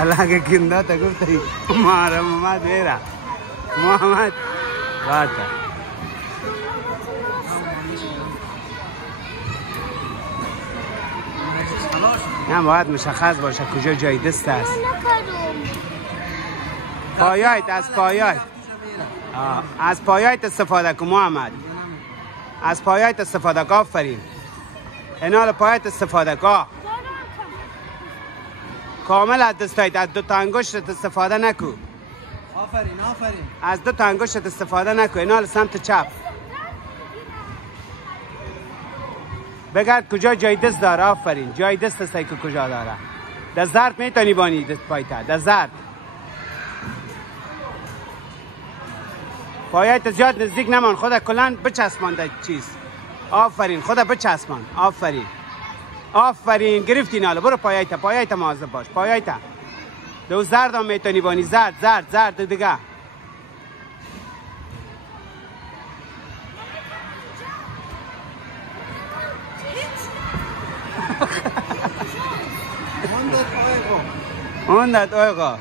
అలాగే కింద తగులుతాయి محمد వేరా محمد باشه نه باید مشخص باشه کجا جای دست است پایایت از پایایت از پایایت استفاده کن محمد از پایایت استفاده کن آفرین اینال پایایت استفاده کن کامل از دستایت از دو تا انگشتت استفاده نکو آفرین آفرین از دو تا انگشتت استفاده نکو اینال سمت چپ بگرد کجا جای دست داره آفرین جای دست است که کجا داره در زرد میتونی بانی دست پایت در زرد پایت زیاد نزدیک نمان خود کلان بچسبان در چیز آفرین خود بچسبان آفرین آفرین گرفتی ناله برو پایت مواظب باش پایت دو زرد هم میتونی بانی زرد دیگه اون داد آقا